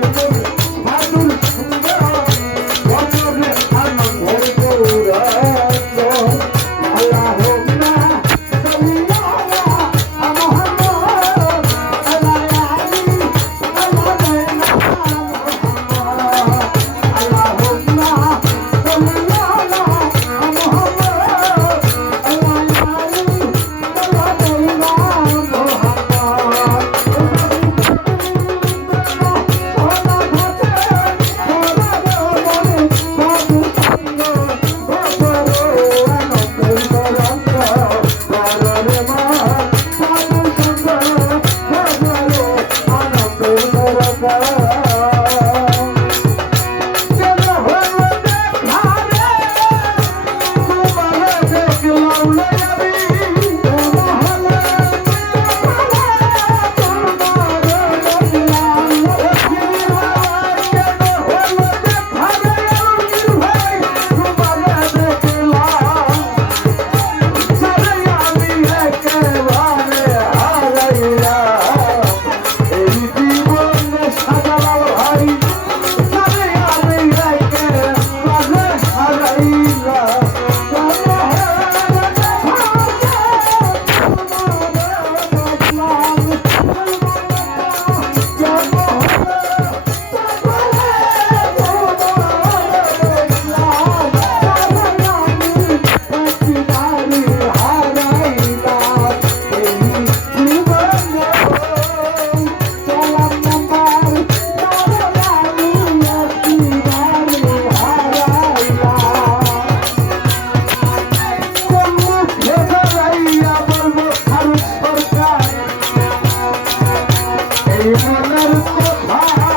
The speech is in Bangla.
Thank you. এই মনের কথা